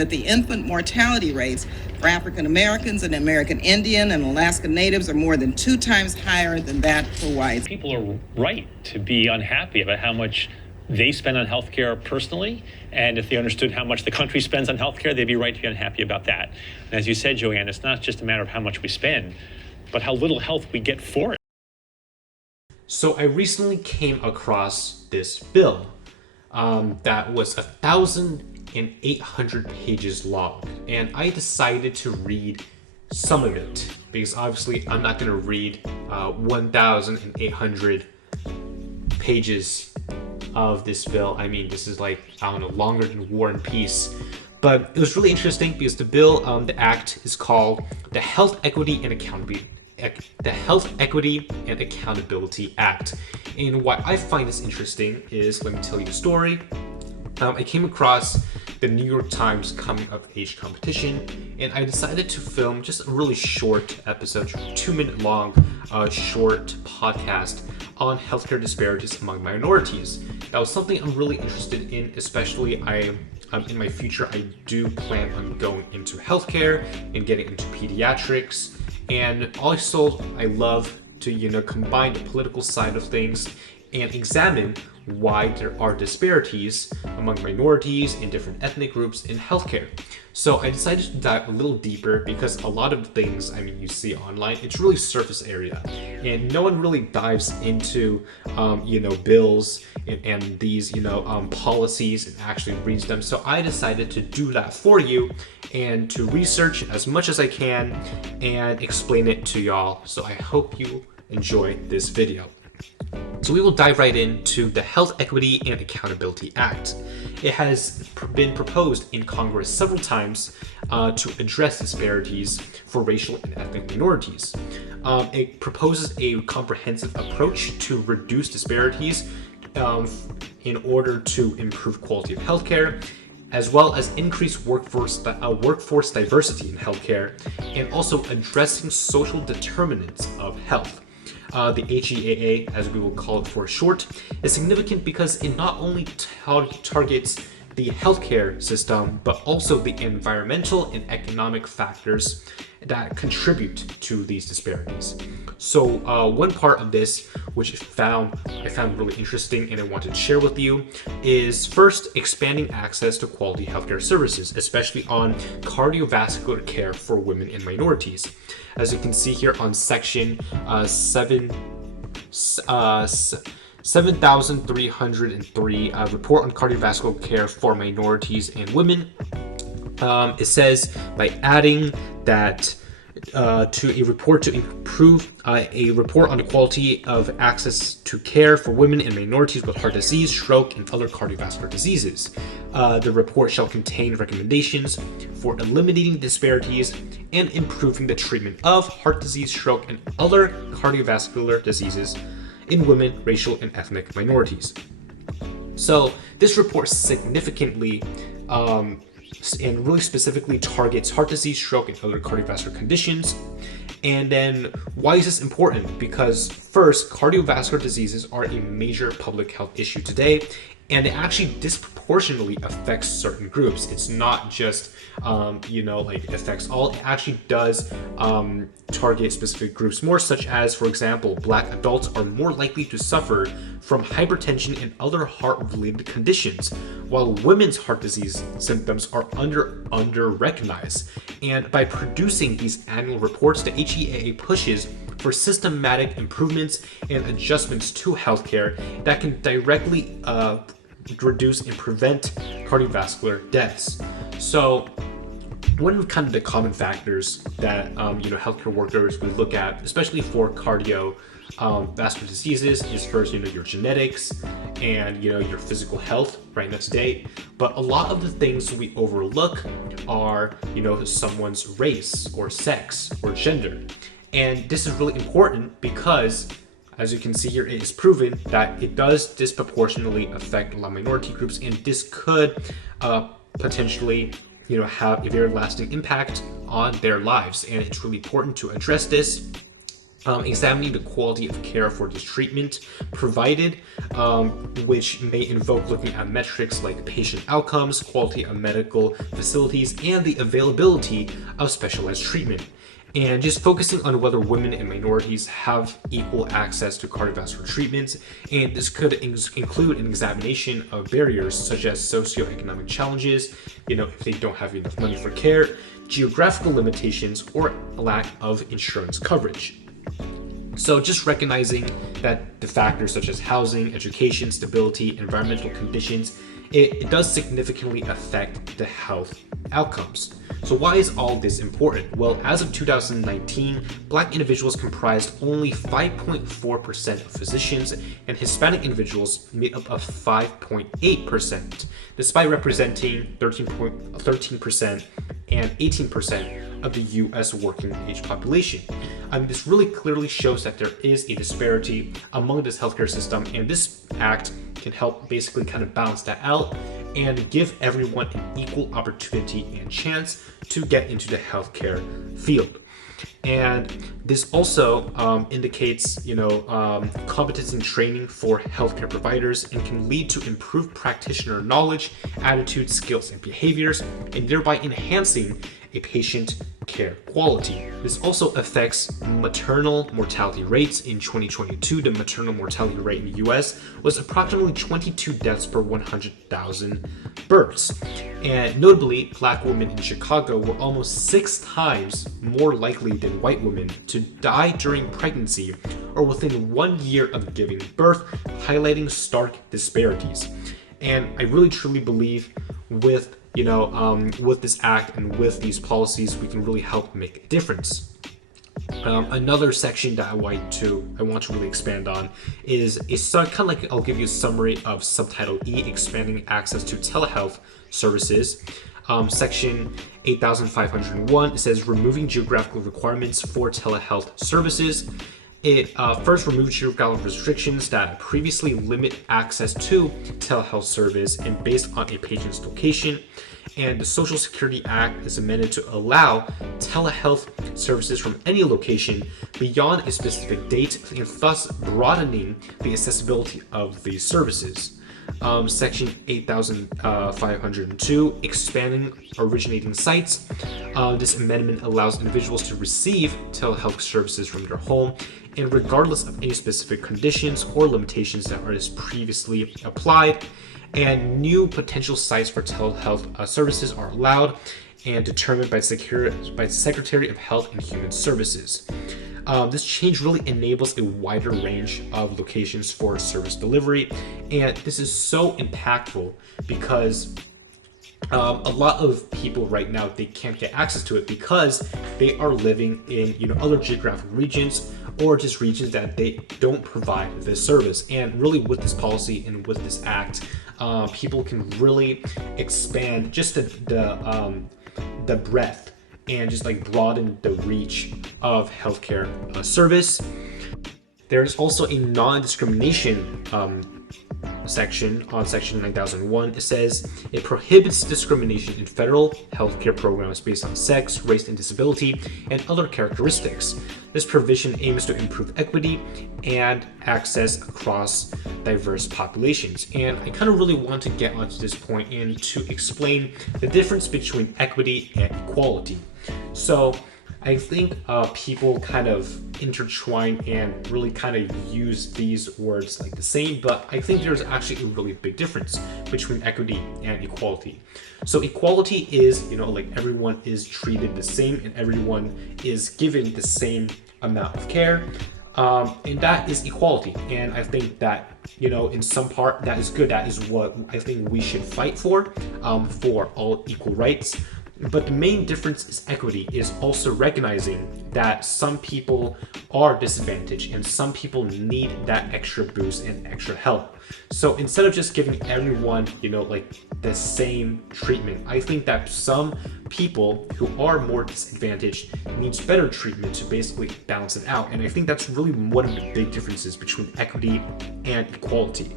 that the infant mortality rates for African Americans and American Indian and Alaska Natives are more than 2 times higher than that for whites. People are right to be unhappy about how much they spend on healthcare personally, and if they understood how much the country spends on healthcare, they'd be right to be unhappy about that. And as you said, Joanne, it's not just a matter of how much we spend, but how little health we get for it. So I recently came across this bill that was 1,800 pages long, and I decided to read some of it because obviously I'm not going to read 1,800 pages of this bill. I mean, this is like, I don't know, longer than War and Peace. But it was really interesting because the bill, the act is called the Health Equity and Accountability Act. And why I find this interesting is, let me tell you the story. I came across the New York Times Coming of Age competition, and I decided to film just a really short episode, 2-minute long short podcast on healthcare disparities among minorities. That was something I'm really interested in, especially in my future, I do plan on going into healthcare and getting into pediatrics. And also, I love to, combine the political side of things and examine why there are disparities among minorities and different ethnic groups in healthcare. So I decided to dive a little deeper because a lot of things, you see online, it's really surface area. And no one really dives into, bills and these, policies and actually reads them. So I decided to do that for you and to research as much as I can and explain it to y'all. So I hope you enjoy this video. So we will dive right into the Health Equity and Accountability Act. It has been proposed in Congress several times to address disparities for racial and ethnic minorities. It proposes a comprehensive approach to reduce disparities in order to improve quality of healthcare, as well as increase workforce diversity in healthcare, and also addressing social determinants of health. The HEAA, as we will call it for short, is significant because it not only targets the healthcare system, but also the environmental and economic factors that contribute to these disparities. So one part of this, which I found really interesting and I wanted to share with you, is first expanding access to quality healthcare services, especially on cardiovascular care for women and minorities. As you can see here on section 7,303, report on cardiovascular care for minorities and women. It says by adding that to a report to improve a report on the quality of access to care for women and minorities with heart disease, stroke, and other cardiovascular diseases. The report shall contain recommendations for eliminating disparities and improving the treatment of heart disease, stroke, and other cardiovascular diseases in women, racial, and ethnic minorities. So this report significantly and really specifically targets heart disease, stroke, and other cardiovascular conditions. And then why is this important? Because first, cardiovascular diseases are a major public health issue today, and it actually disproportionately affects certain groups. It's not just, it affects all. It actually does target specific groups more, such as, for example, Black adults are more likely to suffer from hypertension and other heart-related conditions, while women's heart disease symptoms are under-recognized. And by producing these annual reports, the HEAA pushes for systematic improvements and adjustments to healthcare that can directly reduce and prevent cardiovascular deaths. So one of kind of the common factors that healthcare workers would look at, especially for cardiovascular diseases, is first your genetics and your physical health right next date. But a lot of the things we overlook are someone's race or sex or gender. And this is really important because, as you can see here, it is proven that it does disproportionately affect a lot of minority groups, and this could potentially have a very lasting impact on their lives. And it's really important to address this examining the quality of care for this treatment provided, which may invoke looking at metrics like patient outcomes, quality of medical facilities, and the availability of specialized treatment. And just focusing on whether women and minorities have equal access to cardiovascular treatments. And this could include an examination of barriers such as socioeconomic challenges, if they don't have enough money for care, geographical limitations, or a lack of insurance coverage. So just recognizing that the factors such as housing, education, stability, environmental conditions, it does significantly affect the health outcomes. So why is all this important? Well, as of 2019, Black individuals comprised only 5.4% of physicians, and Hispanic individuals made up of 5.8%, despite representing 13% and 18% of the US working age population. This really clearly shows that there is a disparity among this healthcare system, and this act can help basically kind of balance that out and give everyone an equal opportunity and chance to get into the healthcare field. And this also indicates, competence and training for healthcare providers, and can lead to improved practitioner knowledge, attitudes, skills, and behaviors, and thereby enhancing a patient care quality. This also affects maternal mortality rates. In 2022, the maternal mortality rate in the US was approximately 22 deaths per 100,000 births. And notably, Black women in Chicago were almost 6 times more likely than white women to die during pregnancy or within 1 year of giving birth, highlighting stark disparities. And I really truly believe with this act and with these policies, we can really help make a difference. Another section that I want to really expand on is kind of like, I'll give you a summary of Subtitle E, expanding access to telehealth services. Section 8501, it says removing geographical requirements for telehealth services. It first removes geographical restrictions that previously limit access to telehealth service and based on a patient's location. And the Social Security Act is amended to allow telehealth services from any location beyond a specific date, and thus broadening the accessibility of these services. Section 8502, expanding originating sites. This amendment allows individuals to receive telehealth services from their home, and regardless of any specific conditions or limitations that are previously applied. And new potential sites for telehealth services are allowed and determined by the Secretary of Health and Human Services. This change really enables a wider range of locations for service delivery, and this is so impactful because a lot of people right now, they can't get access to it because they are living in other geographic regions or just regions that they don't provide this service. And really with this policy and with this act, people can really expand just the breadth and just broaden the reach of healthcare service. There's also a non-discrimination section on Section 9001. It says it prohibits discrimination in federal healthcare programs based on sex, race, and disability, and other characteristics. This provision aims to improve equity and access across diverse populations. And I kind of really want to get onto this point and to explain the difference between equity and equality. So I think people kind of intertwine and really kind of use these words like the same, but I think there's actually a really big difference between equity and equality. So equality is, everyone is treated the same and everyone is given the same amount of care. And that is equality. And I think that, in some part, that is good. That is what I think we should fight for all equal rights. But the main difference is equity, is also recognizing that some people are disadvantaged and some people need that extra boost and extra help. So instead of just giving everyone, the same treatment, I think that some people who are more disadvantaged needs better treatment to basically balance it out. And I think that's really one of the big differences between equity and equality.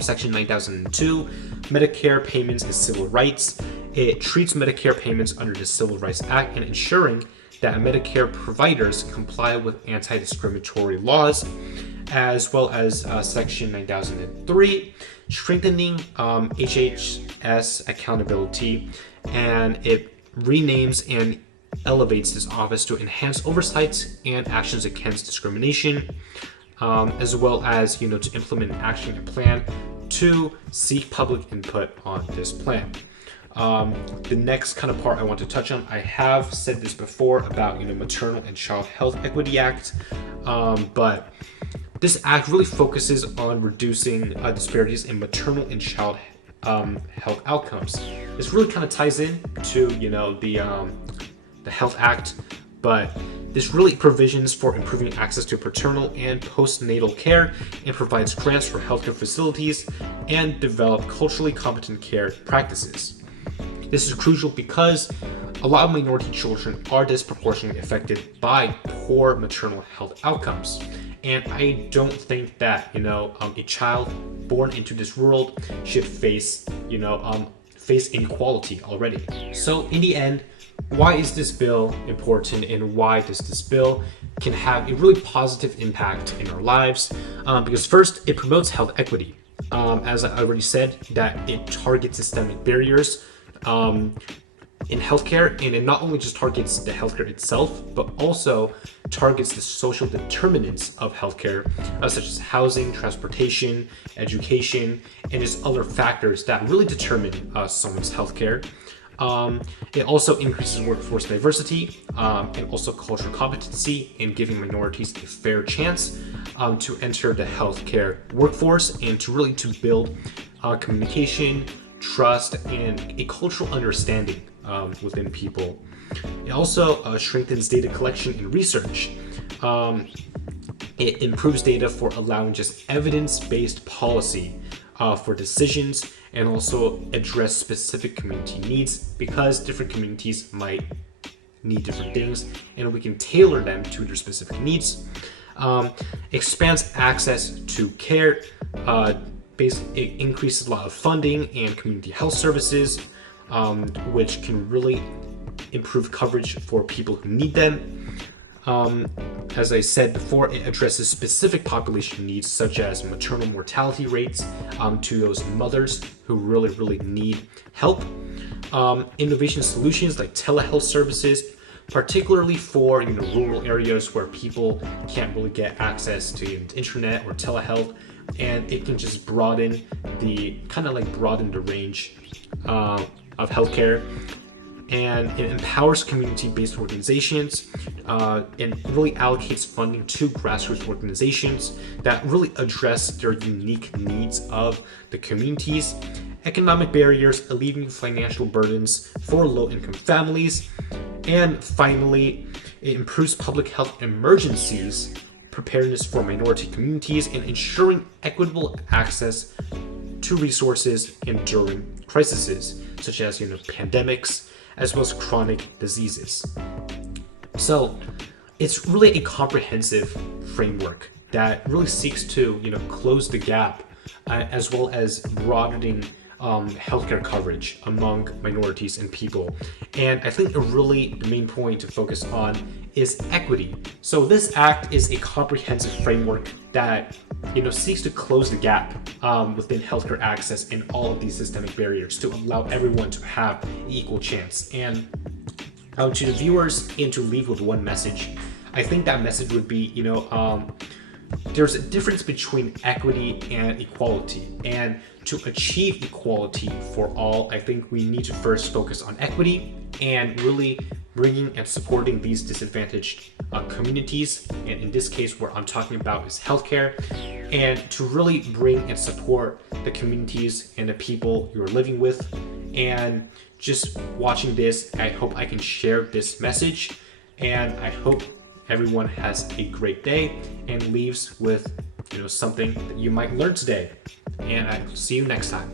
Section 9002, Medicare payments and civil rights. It treats Medicare payments under the Civil Rights Act and ensuring that Medicare providers comply with anti-discriminatory laws, as well as Section 9003, strengthening HHS accountability, and it renames and elevates this office to enhance oversight and actions against discrimination, as well as to implement an action plan to seek public input on this plan. The next kind of part I want to touch on, I have said this before about Maternal and Child Health Equity Act, but this act really focuses on reducing disparities in maternal and child health outcomes. This really kind of ties in to the Health Act, but this really provisions for improving access to paternal and postnatal care and provides grants for healthcare facilities and develop culturally competent care practices. This is crucial because a lot of minority children are disproportionately affected by poor maternal health outcomes. And I don't think that, a child born into this world should face inequality already. So in the end, why is this bill important, and why does this bill can have a really positive impact in our lives? Because first, it promotes health equity. As I already said, that it targets systemic barriers in healthcare, and it not only just targets the healthcare itself, but also targets the social determinants of healthcare, such as housing, transportation, education, and just other factors that really determine someone's healthcare. It also increases workforce diversity and also cultural competency in giving minorities a fair chance to enter the healthcare workforce and to build communication, trust, and a cultural understanding within people. It also strengthens data collection and research. It improves data for allowing just evidence-based policy for decisions, and also address specific community needs, because different communities might need different things and we can tailor them to their specific needs. Expands access to care. It increases a lot of funding and community health services, which can really improve coverage for people who need them. As I said before, it addresses specific population needs, such as maternal mortality rates to those mothers who really need help. Innovation solutions like telehealth services, particularly for rural areas where people can't really get access to the internet or telehealth, and it can just broaden the range of healthcare. And it empowers community-based organizations and really allocates funding to grassroots organizations that really address their unique needs of the communities. Economic barriers, alleviating financial burdens for low-income families. And finally, it improves public health emergencies, preparedness for minority communities, and ensuring equitable access to resources and during crises, such as pandemics, as well as chronic diseases. So it's really a comprehensive framework that really seeks to close the gap, as well as broadening healthcare coverage among minorities and people. And I think the main point to focus on is equity. So this act is a comprehensive framework that seeks to close the gap within healthcare access and all of these systemic barriers to allow everyone to have an equal chance. And to the viewers, and to leave with one message, I think that message would be, there's a difference between equity and equality. And to achieve equality for all, I think we need to first focus on equity and really bringing and supporting these disadvantaged communities. And in this case, what I'm talking about is healthcare, and to really bring and support the communities and the people you're living with. And just watching this, I hope I can share this message, and I hope everyone has a great day and leaves with something that you might learn today. And I'll see you next time.